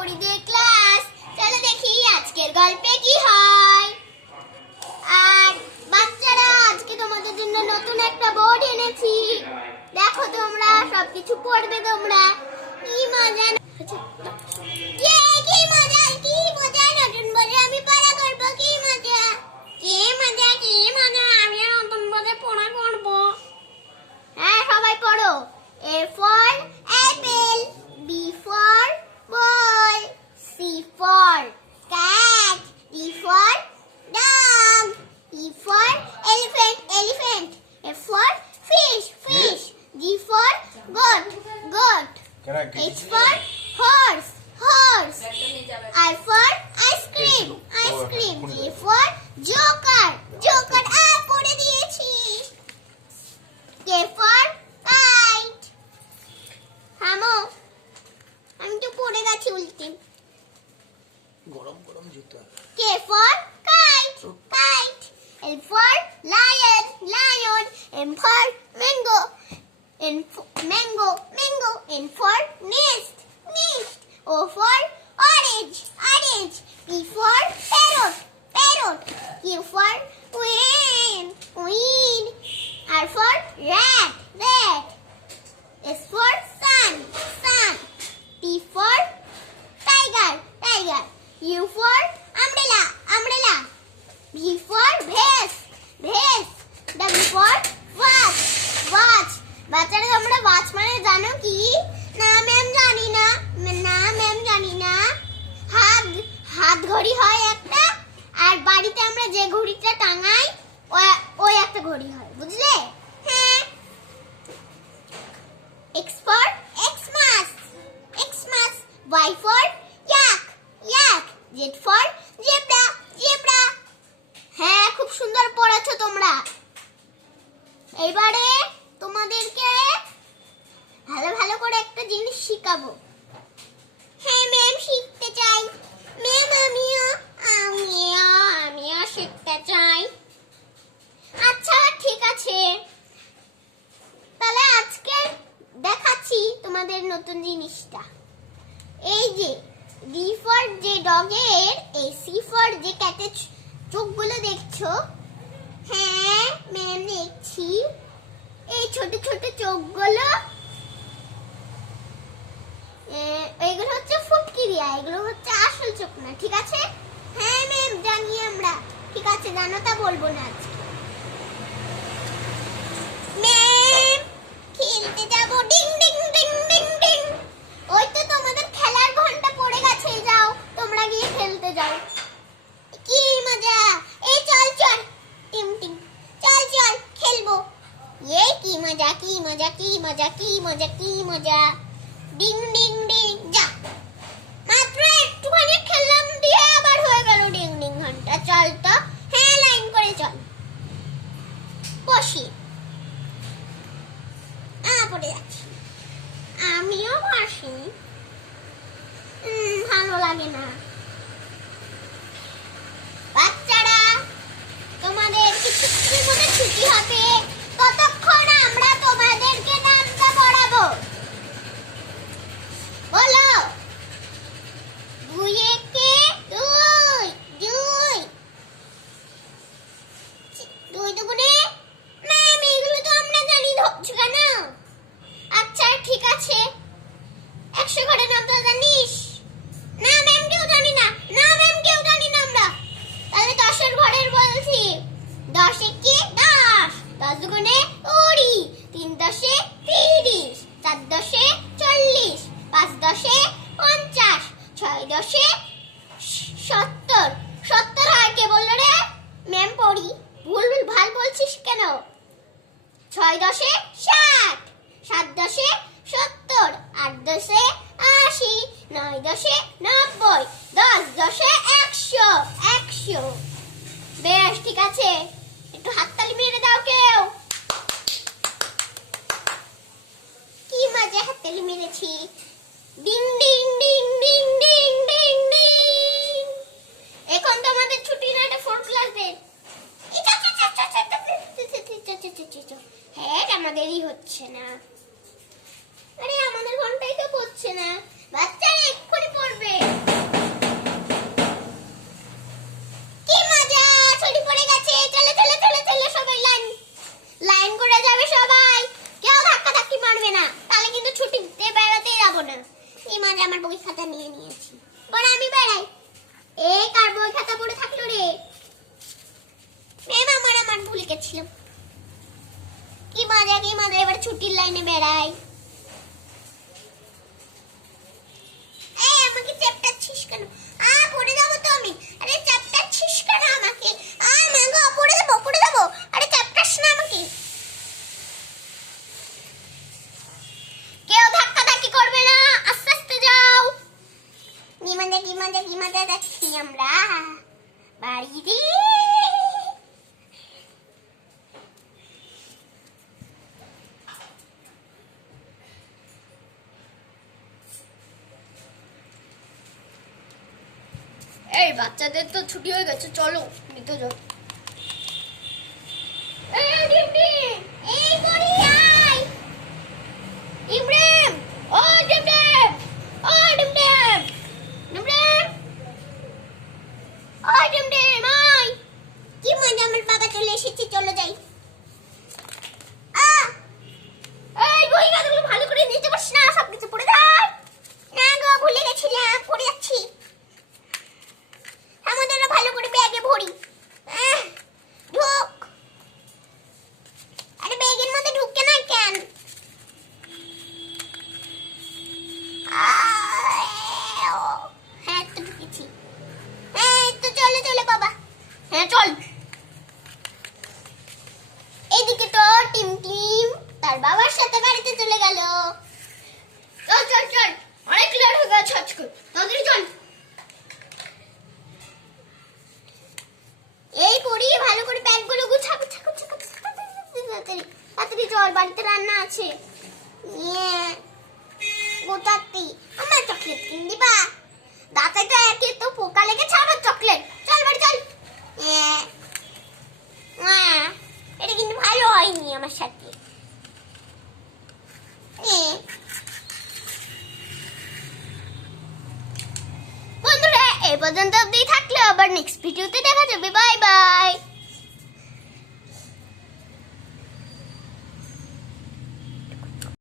পরিদের class. চলো দেখি আজকের গল্পে কি হয়। আর বাচ্চারা, আজকে তোমাদের জন্য নতুন একটা বোর্ড এনেছি। দেখো, তোমরা সবকিছু পড়বে। তোমরা কি মজা, কি মজা, কি মজা! নতুন বোর্ডে আমি পড়া করবো। কি মজা, কি মজা, কি মজা! আমি নতুন বোর্ডে পড়া করবো। হ্যাঁ, সবাই পড়ো। A for apple, B for ball, C for cat, D for dog, E for elephant, elephant, F for fish, fish, G for goat, goat, H for horse, horse, I for ice cream, ice cream, J for joker, joker. পড়ে দিয়েছি। K for kite. থামো, আমি তো পড়ে গেছি উল্টে। গরম গরম জুতা। K for kite, kite. L for lion, lion. M for mango, mango, mango. N for nest, nest. O for orange, orange. P for parrot, parrot. Q for queen, queen. R for rat, rat. S for sun, sun. T for tiger, tiger. U for umbrella, umbrella. V for vase, vase. W for watch, watch. বাচ্চারা, তোমরা watch মানে জানো কি? না ma'am, জানি না। না ma'am, জানি না। হাত ঘড়ি হয় একটা, আর বাড়িতে আমরা যে ঘড়িটা টাঙাই ওই একটা ঘড়ি হয়, বুঝলে? হ্যাঁ। X for Xmas, Xmas. Y for yak, yak. Z for zebra, zebra. হ্যাঁ, খুব সুন্দর পড়েছো তোমরা। এবারে তোমাদেরকে ভালো ভালো করে একটা জিনিস শিখাবো। হ্যাঁ ম্যাম, শিখতে চাই। ম্যাম, আমিও শিখতে চাই। আচ্ছা, ঠিক আছে। তাহলে আজকে দেখাচ্ছি তোমাদের নতুন জিনিসটা। এই যে D for যে ডগের, এই C for যে ক্যাটের চোখগুলো দেখছো। হ্যাঁ ম্যাম, দেখছি। এই ছোট ছোট চোখগুলো, এইগুলো হচ্ছে ফুটকি দিয়া, এগুলো হচ্ছে আসল চোখ না, ঠিক আছে? হ্যাঁ ম্যাম, জানি আমরা। ঠিক আছে, জানো তা বলবো না আজকে। ম্যাম, খেলতে যাবো। Ding ding ding ding ding. ওই তো তোমাদের খেলার ঘন্টা পড়ে গেছে। যাও, তোমরা গিয়ে খেলতে যাও। কি মজা! এই চল চল, টিম টিম, চল চল খেলবো। এই কি মজা, কি মজা, কি মজা, কি মজা, কি মজা! Ding ding ding. যা, মাত্র একটুখানি খেললাম, দিয়ে আবার হয়ে গেল ডিং ডিং ঘন্টা। চল তো। হ্যাঁ, লাইন করে চল। বসি। পড়ে যাচ্ছি। আমিও বসি। ভালো লাগে না। বাচ্চারা, তোমাদের কিছুক্ষণের মধ্যে ছুটি হবে। ততক্ষণ আমরা তোমাদেরকে নামটা পড়াবো। বলো। 2 একে 2, 2। 2 দুগুণে, ম্যাম, এগুলো তো আমরা জানি। ধরছো কেন? আচ্ছা, ঠিক আছে। 100 ঘরে নামতে জানিস? না ম্যাম, কেউ জানি না। না ম্যাম, কেউ জানি না আমরা। তাহলে 10 ঘরের বলছি। 10 একে 10, 10 দুগুণে 20, 3 10 30, 4 10 40, 5 10 50, 6 10 70। 70 হয় কে বললো রে? ম্যাম, পড়ি। ভুল ভাল বলছিস কেন? 6 10 60, 7 10 70, 8 10 80, 9 10 90, 10 10 100, 100। বেশ, ঠিক আছে। একটু হাততালি মেরে দাও কেউ। কি মজা, হাততালি মেরেছি। Ding ding ding ding ding ding ding. এখন তোমাদের ছুটি না, এটা 4 ক্লাসের। হ্যাঁ, আমাদেরই হচ্ছে না। আরে, আমাদের ঘন্টাই তো পড়ছে না। বাচ্চারা এক্ষুনি পড়বে। বেড়াবো না। এই মাঝে আমার বই খাতা নিয়ে নিয়েছি, পরে আমি বেড়াই। এই কার বই খাতা পড়ে থাকলো রে? ম্যাম আমার ভুলে গেছিলাম। কি মজা এবার ছুটির লাইনে বেড়াই। এই আমাকে চ্যাপ্টারছিস কেন? পড়ে যাবো তো আমি। আরে চ্যাপ্টারছিস কেন আমাকে? ম্যাঙ্গো পড়ে যাবো। আরে চ্যাপ্টারস না আমাকে। কেউ ধাক্কাধাক্কি করবে না, আস্তে আস্তে যাও। কি মজা যাচ্ছি আমরা বাড়িতে। এই বাচ্চাদের তো ছুটি হয়ে গেছে, চলো নিতে যাও। এই ডিম, এই করি আয়। ইব্রাহিম, ও ডিম, ও ডিম। আয়। কি মজা, আমার বাবা চলে এসেছে, চলো যাই। এই বই খাতাগুলো ভালো করে নিতে পারছি না, সব কিছু পড়ে যায়। না গো, ভুলে গেছিলাম, পড়ে যাচ্ছি। আমাদের ভালো করে ব্যাগে ভরি। ঢুক। আরে ব্যাগের মধ্যে ঢুকছে না কেন? হ্যাঁ তো ঢুকেছি। তো চলে বাবা। হ্যাঁ চল। এদিকে তো টিম তার বাবার সাথে বাড়িতে চলে গেল। চল, অনেক লেট হয়ে গেছে আজকে, তাড়াতাড়ি চল। এই করি ভালো করে ব্যাগগুলো গুছাবো। তাড়াতাড়ি চল, বাড়িতে রান্না আছে। গোটাতি আমার চকলেট কিনে দিবা? দাঁতে একে তো পোকা লেগেছে, আমার চকলেট। চল বাড়ি চল। এটা কিন্তু ভালো হয়নি আমার সাথে। বন্ধুরা এই পর্যন্ত অবধি থাকলে আবার নেক্সট ভিডিওতে দেখা যাবে। Bye bye.